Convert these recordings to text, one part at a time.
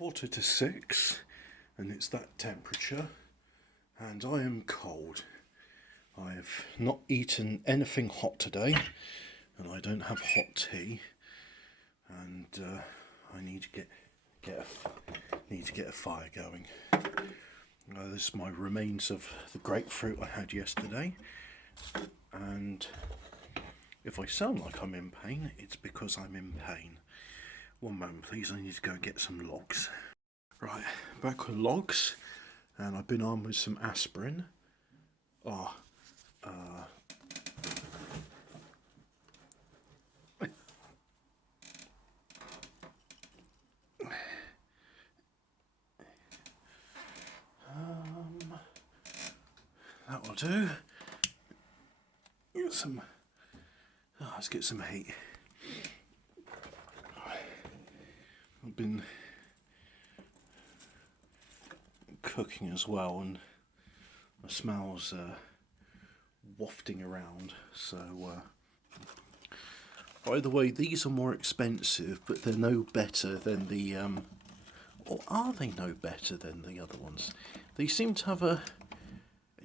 4:45, and it's that temperature, and I am cold. I have not eaten anything hot today, and I don't have hot tea, and I need to get a fire going. This is my remains of the grapefruit I had yesterday, and if I sound like I'm in pain, it's because I'm in pain. One moment, please. I need to go get some logs. Right, back with logs, and I've been on with some aspirin. Oh, that will do. Get some. Oh, let's get some heat. I've been cooking as well, and the smells wafting around. So, by the way, these are more expensive, but they're no better than the. Or are they no better than the other ones? They seem to have a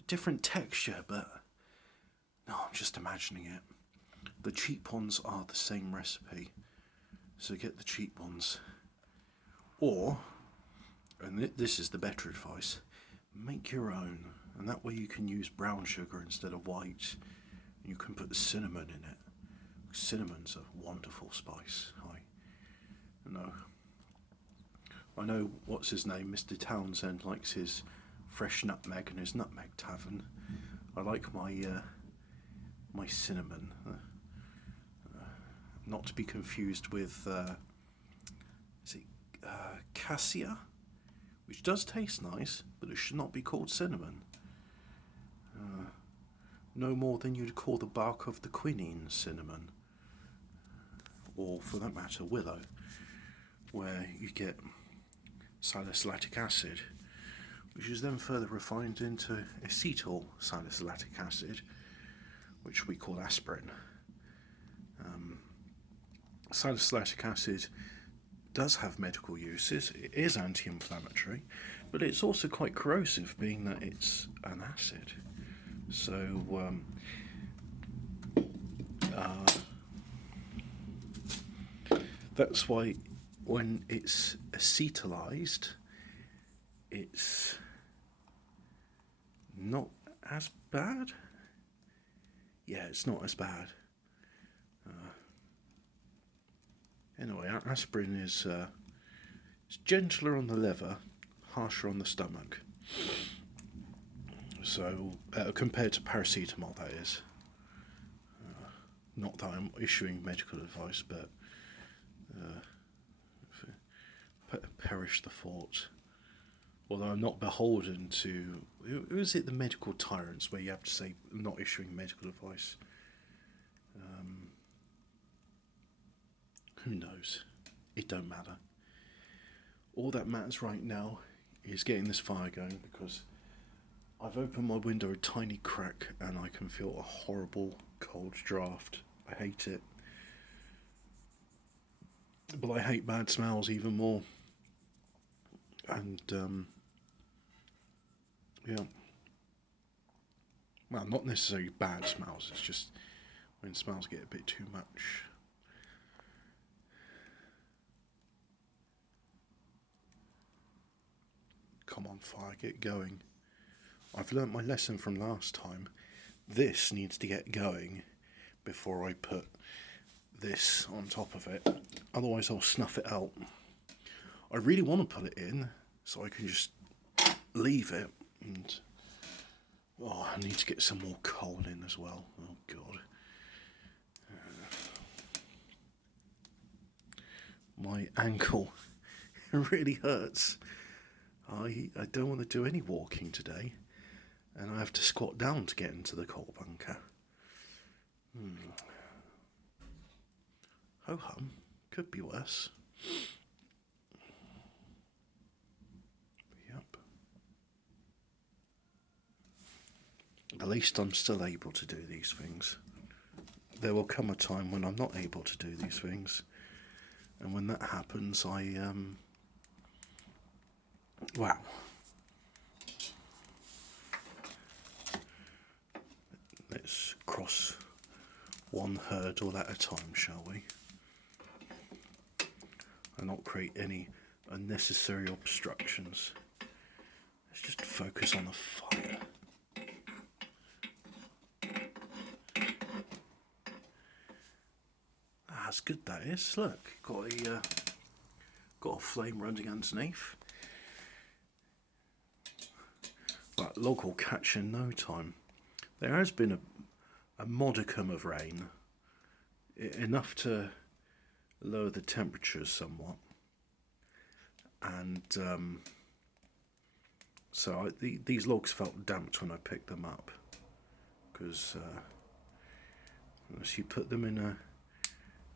different texture, but no, I'm just imagining it. The cheap ones are the same recipe, so get the cheap ones. Or, and this is the better advice, make your own, and that way you can use brown sugar instead of white. You can put cinnamon in it. Cinnamon's a wonderful spice. I know what's his name, Mr. Townsend likes his fresh nutmeg and his nutmeg tavern. I like my cinnamon, not to be confused with is it cassia, which does taste nice, but it should not be called cinnamon. No more than you'd call the bark of the quinine cinnamon, or for that matter willow, where you get salicylic acid, which is then further refined into acetyl salicylic acid, which we call aspirin. Salicylic acid does have medical uses. It is anti-inflammatory, but it's also quite corrosive, being that it's an acid. So that's why when it's acetylized, it's not as bad. Yeah, it's not as bad. Anyway, aspirin is it's gentler on the liver, harsher on the stomach. So compared to paracetamol, that is. Not that I'm issuing medical advice, but perish the thought. Although I'm not beholden to, is it the medical tyrants where you have to say I'm not issuing medical advice? Who knows? It don't matter. All that matters right now is getting this fire going, because I've opened my window a tiny crack and I can feel a horrible cold draft. I hate it. But I hate bad smells even more. And, yeah. Well, not necessarily bad smells, it's just when smells get a bit too much. Come on, fire, get going. I've learnt my lesson from last time. This needs to get going before I put this on top of it. Otherwise I'll snuff it out. I really want to put it in so I can just leave it, and I need to get some more coal in as well. Oh god. My ankle really hurts. I don't want to do any walking today, and I have to squat down to get into the coal bunker. Ho hum, could be worse. Yep. At least I'm still able to do these things. There will come a time when I'm not able to do these things, and when that happens, I Wow. Let's cross one hurdle at a time, shall we? And not create any unnecessary obstructions. Let's just focus on the fire. That's good, that is. Look, got a flame running underneath. That log will catch in no time. There has been a modicum of rain, enough to lower the temperatures somewhat, and so these logs felt damped when I picked them up, because unless you put them in a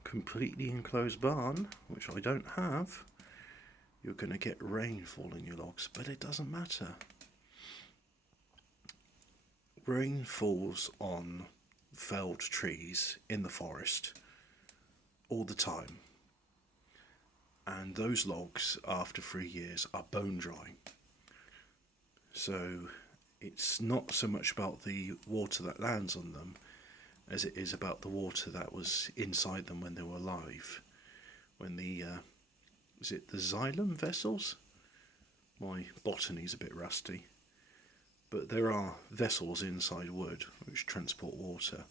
completely enclosed barn, which I don't have, you're going to get rain falling your logs, but it doesn't matter. Rain falls on felled trees in the forest all the time, and those logs after 3 years are bone dry. So it's not so much about the water that lands on them as it is about the water that was inside them when they were alive, when the is it the xylem vessels? My botany's a bit rusty, but there are vessels inside wood which transport water.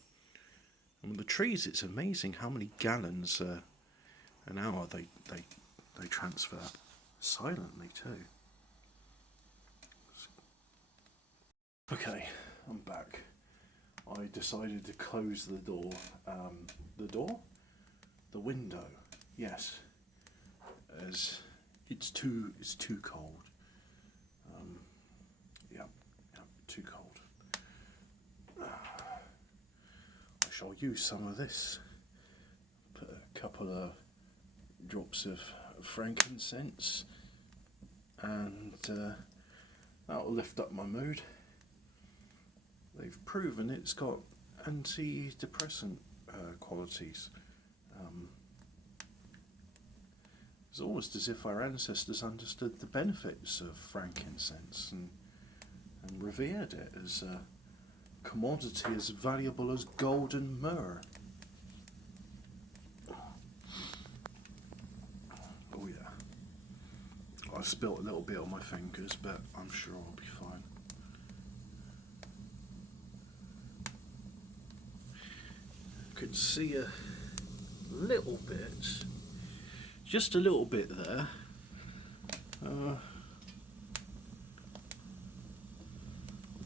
And with the trees, it's amazing how many gallons an hour they transfer silently too. Okay, I'm back. I decided to close the door. The window. Yes, as it's too cold. Yeah, too cold. I shall use some of this. Put a couple of drops of frankincense, and that'll lift up my mood. They've proven it's got antidepressant qualities. It's almost as if our ancestors understood the benefits of frankincense and revered it as a commodity as valuable as gold and myrrh. Oh yeah. I spilt a little bit on my fingers, but I'm sure I'll be fine. Could see a little bit, just a little bit there.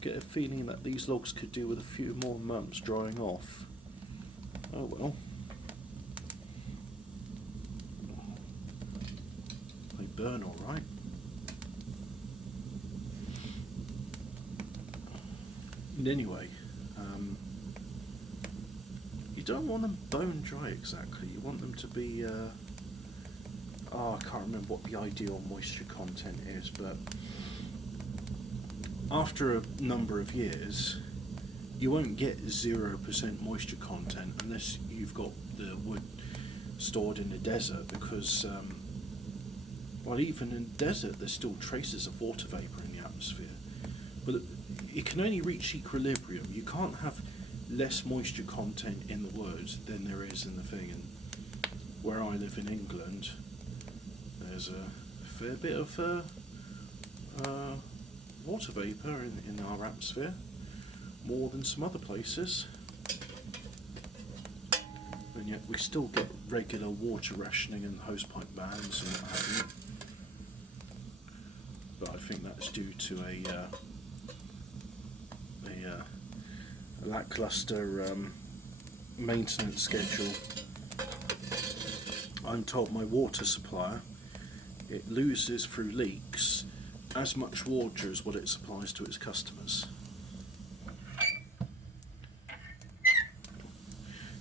Get a feeling that these logs could do with a few more months drying off. Oh well. They burn all right. And anyway, you don't want them bone dry exactly. You want them to be, I can't remember what the ideal moisture content is, but after a number of years, you won't get 0% moisture content unless you've got the wood stored in the desert, because, well, even in the desert, there's still traces of water vapor in the atmosphere. But it can only reach equilibrium. You can't have less moisture content in the wood than there is in the thing. And where I live in England, there's a fair bit of water vapor in our atmosphere, more than some other places, and yet we still get regular water rationing and hosepipe bans and what have you. But I think that's due to a lackluster maintenance schedule. I'm told my water supplier, it loses through leaks as much water as what it supplies to its customers.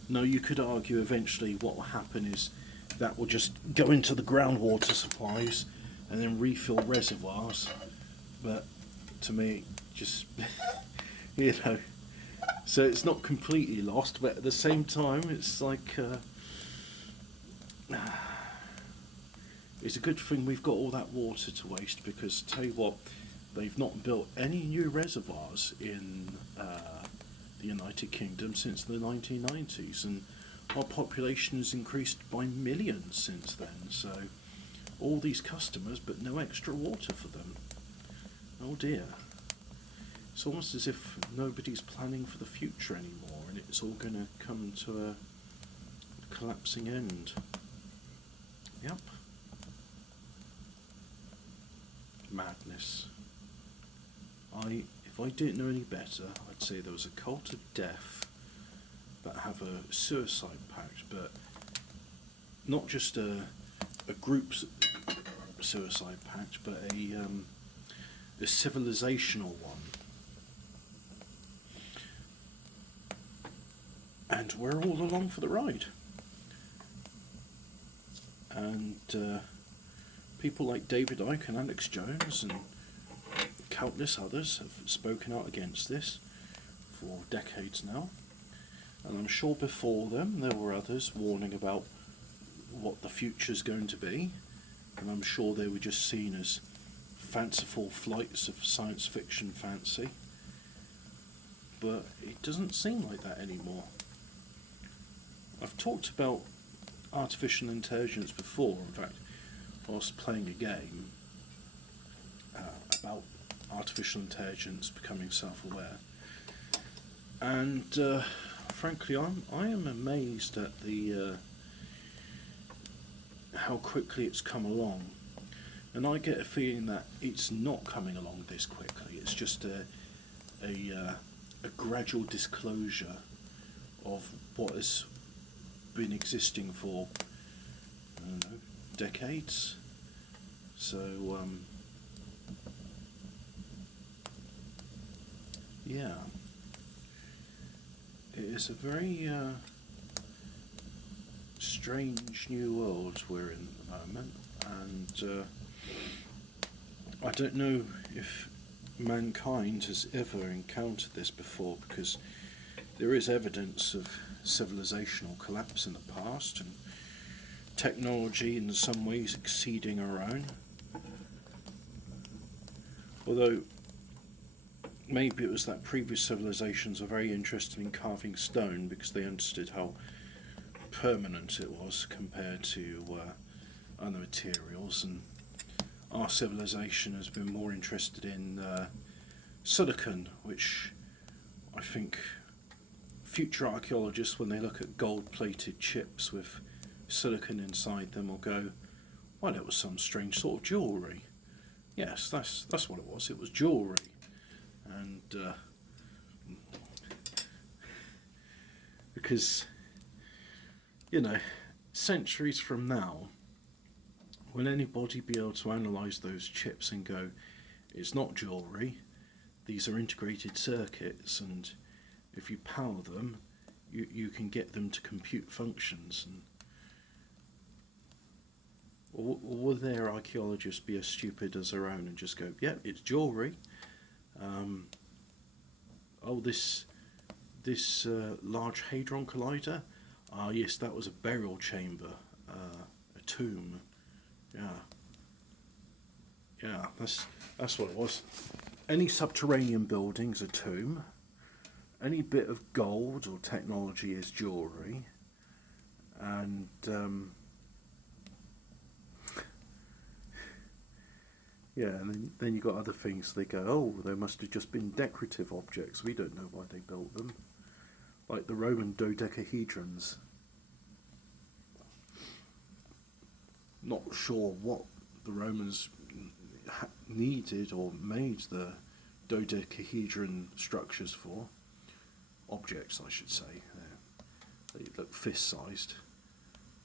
Now, you could argue eventually what will happen is that will just go into the groundwater supplies and then refill reservoirs, but to me, just you know, so it's not completely lost, but at the same time, it's like it's a good thing we've got all that water to waste, because tell you what, they've not built any new reservoirs in the United Kingdom since the 1990s, and our population has increased by millions since then. So all these customers, but no extra water for them. Oh dear. It's almost as if nobody's planning for the future anymore, and it's all going to come to a collapsing end. Yep. Madness. If I didn't know any better, I'd say there was a cult of death that have a suicide pact, but not just a group suicide pact, but a civilizational one. And we're all along for the ride. And people like David Icke and Alex Jones and countless others have spoken out against this for decades now. And I'm sure before them there were others warning about what the future's going to be. And I'm sure they were just seen as fanciful flights of science fiction fancy. But it doesn't seem like that anymore. I've talked about artificial intelligence before. In fact, I was playing a game about artificial intelligence becoming self-aware, and frankly, I am amazed at the how quickly it's come along, and I get a feeling that it's not coming along this quickly. It's just a gradual disclosure of what has been existing for, I don't know, decades. So yeah, it is a very strange new world we're in at the moment, and I don't know if mankind has ever encountered this before, because there is evidence of civilizational collapse in the past, and technology in some ways exceeding our own. Although maybe it was that previous civilizations were very interested in carving stone because they understood how permanent it was compared to other materials, and our civilization has been more interested in silicon, which I think future archaeologists, when they look at gold-plated chips with silicon inside them, will go, well, it was some strange sort of jewellery. Yes, that's what it was. It was jewellery. And because, you know, centuries from now, will anybody be able to analyse those chips and go, it's not jewellery, these are integrated circuits, and if you power them, you can get them to compute functions? And or will their archaeologists be as stupid as their own and just go, yeah, it's jewellery? Oh, this Large Hadron Collider? Ah, yes, that was a burial chamber, a tomb. Yeah, that's what it was. Any subterranean building's a tomb. Any bit of gold or technology is jewellery. And yeah, and then you've got other things. They go, oh, they must have just been decorative objects. We don't know why they built them. Like the Roman dodecahedrons. Not sure what the Romans needed or made the dodecahedron structures for. Objects, I should say. They look fist-sized.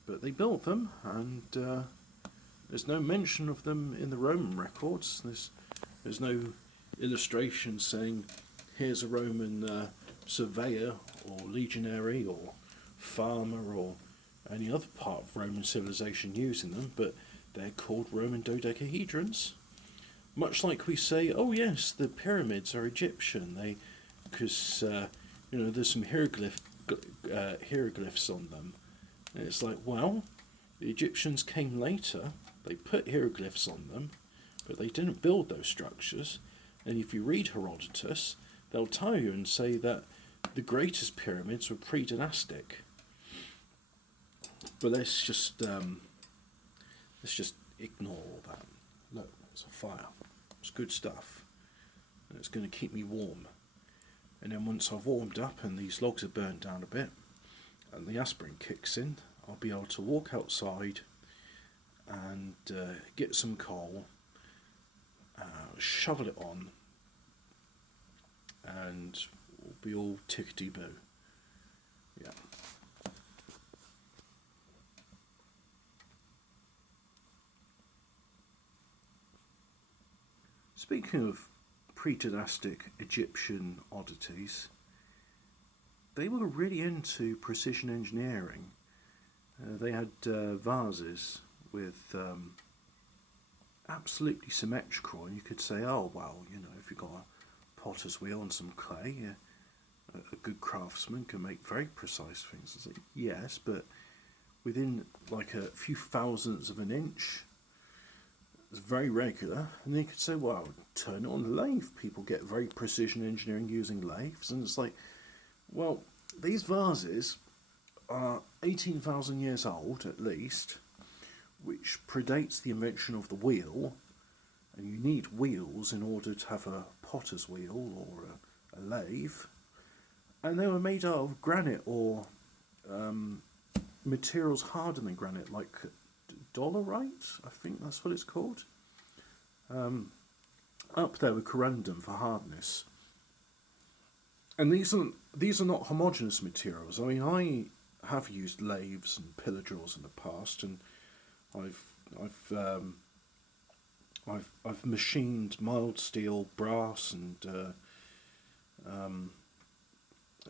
But they built them, and there's no mention of them in the Roman records. There's no illustration saying, here's a Roman surveyor or legionary or farmer or any other part of Roman civilization using them, but they're called Roman dodecahedrons. Much like we say, oh yes, the pyramids are Egyptian, because there's some hieroglyphs on them. And it's like, well, the Egyptians came later. They put hieroglyphs on them, but they didn't build those structures. And if you read Herodotus, they'll tell you and say that the greatest pyramids were pre-dynastic. But let's just ignore all that. Look, it's a fire. It's good stuff, and it's going to keep me warm. And then once I've warmed up and these logs are burnt down a bit, and the aspirin kicks in, I'll be able to walk outside and get some coal, shovel it on, and we'll be all tickety-boo. Yeah. Speaking of pre-dynastic Egyptian oddities, they were really into precision engineering. They had vases with absolutely symmetrical, and you could say, oh well, you know, if you've got a potter's wheel and some clay, a good craftsman can make very precise things. It's like, yes, but within like a few thousandths of an inch. It's very regular, and then you could say, well, turn it on the lathe. People get very precision engineering using lathes, and it's like, well, these vases are 18,000 years old at least, which predates the invention of the wheel, and you need wheels in order to have a potter's wheel or a lathe, and they were made out of granite or materials harder than granite, like dolerite, I think that's what it's called. Up there with corundum for hardness. And these are not homogeneous materials. I mean, I have used lathes and pillar drills in the past, and I've machined mild steel, brass, and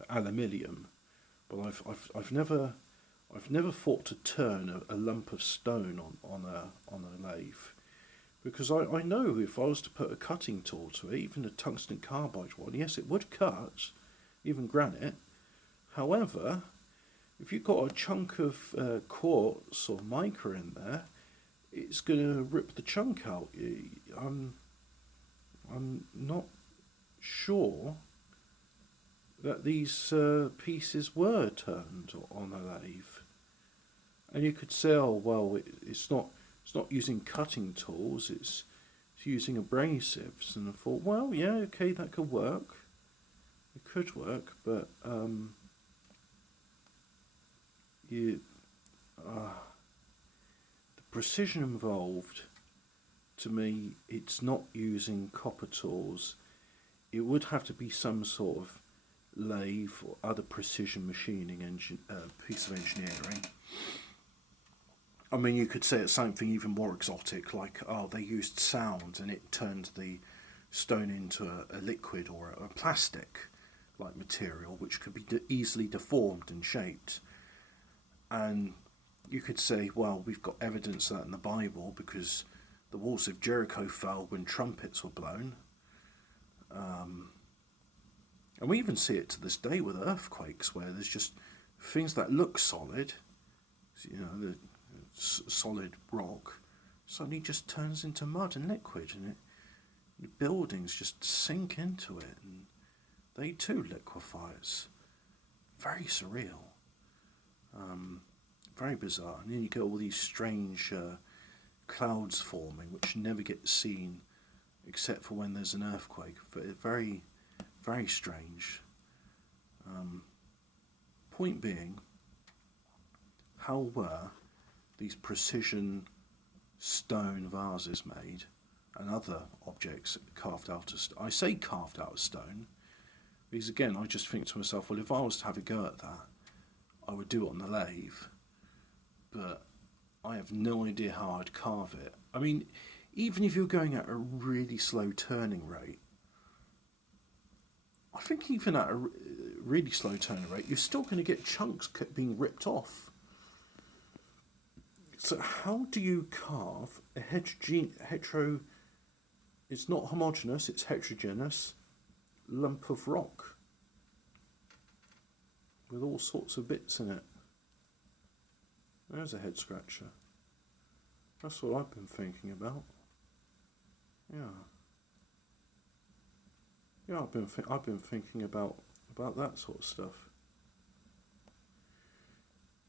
aluminium, but I've never thought to turn a lump of stone on a lathe, because I know if I was to put a cutting tool to it, even a tungsten carbide one, yes, it would cut, even granite. However, if you've got a chunk of quartz or mica in there, it's going to rip the chunk out. I'm not sure that these pieces were turned on a lathe. And you could say, oh well, it's not using cutting tools, it's using abrasives. And I thought, well, yeah, okay, that could work. It could work, but the precision involved, to me, it's not using copper tools. It would have to be some sort of lathe or other precision machining piece of engineering. I mean, you could say it's something even more exotic, like, oh, they used sound and it turned the stone into a liquid or a plastic-like material, which could be easily deformed and shaped. And you could say, well, we've got evidence of that in the Bible because the walls of Jericho fell when trumpets were blown. And we even see it to this day with earthquakes, where there's just things that look solid, you know, the solid rock, suddenly just turns into mud and liquid, and the buildings just sink into it, and they too liquefy. It's very surreal, very bizarre. And then you get all these strange clouds forming, which never get seen except for when there's an earthquake. But very, very strange. Point being, how were these precision stone vases made, and other objects carved out of stone? I say carved out of stone because, again, I just think to myself, well, if I was to have a go at that, I would do it on the lathe, but I have no idea how I'd carve it. I mean, even if you're going at a really slow turning rate, I think even at a really slow turning rate, you're still going to get chunks being ripped off. So how do you carve a it's not homogeneous, it's heterogeneous lump of rock with all sorts of bits in it? There's a head scratcher. That's what I've been thinking about. Yeah. Yeah, I've been thinking about that sort of stuff.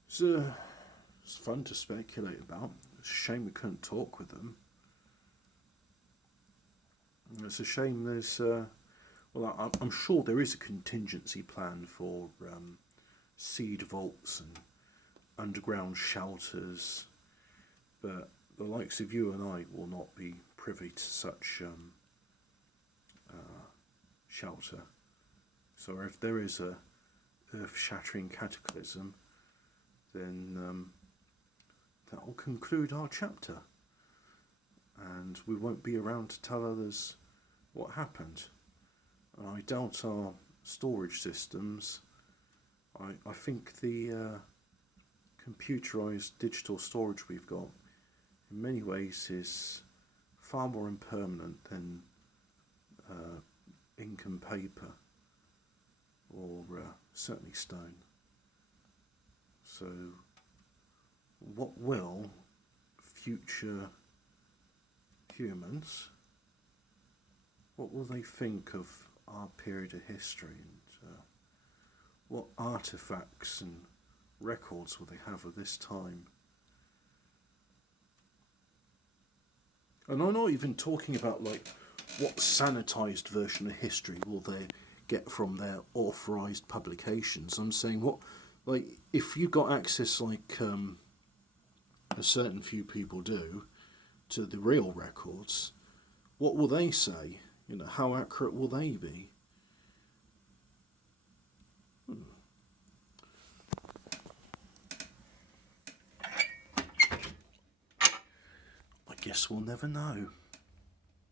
It's, it's fun to speculate about. It's a shame we couldn't talk with them. It's a shame there's. Well, I'm sure there is a contingency plan for seed vaults and underground shelters, but the likes of you and I will not be privy to such shelter. So if there is a earth-shattering cataclysm, then that will conclude our chapter, and we won't be around to tell others what happened. I doubt our storage systems. I think the computerized digital storage we've got in many ways is far more impermanent than ink and paper, or certainly stone. So what will future humans, what will they think of our period of history, and what artifacts and records will they have of this time? And I'm not even talking about like what sanitized version of history will they get from their authorized publications. I'm saying what, like, if you got access like a certain few people do to the real records, what will they say? You know, how accurate will they be? I guess we'll never know.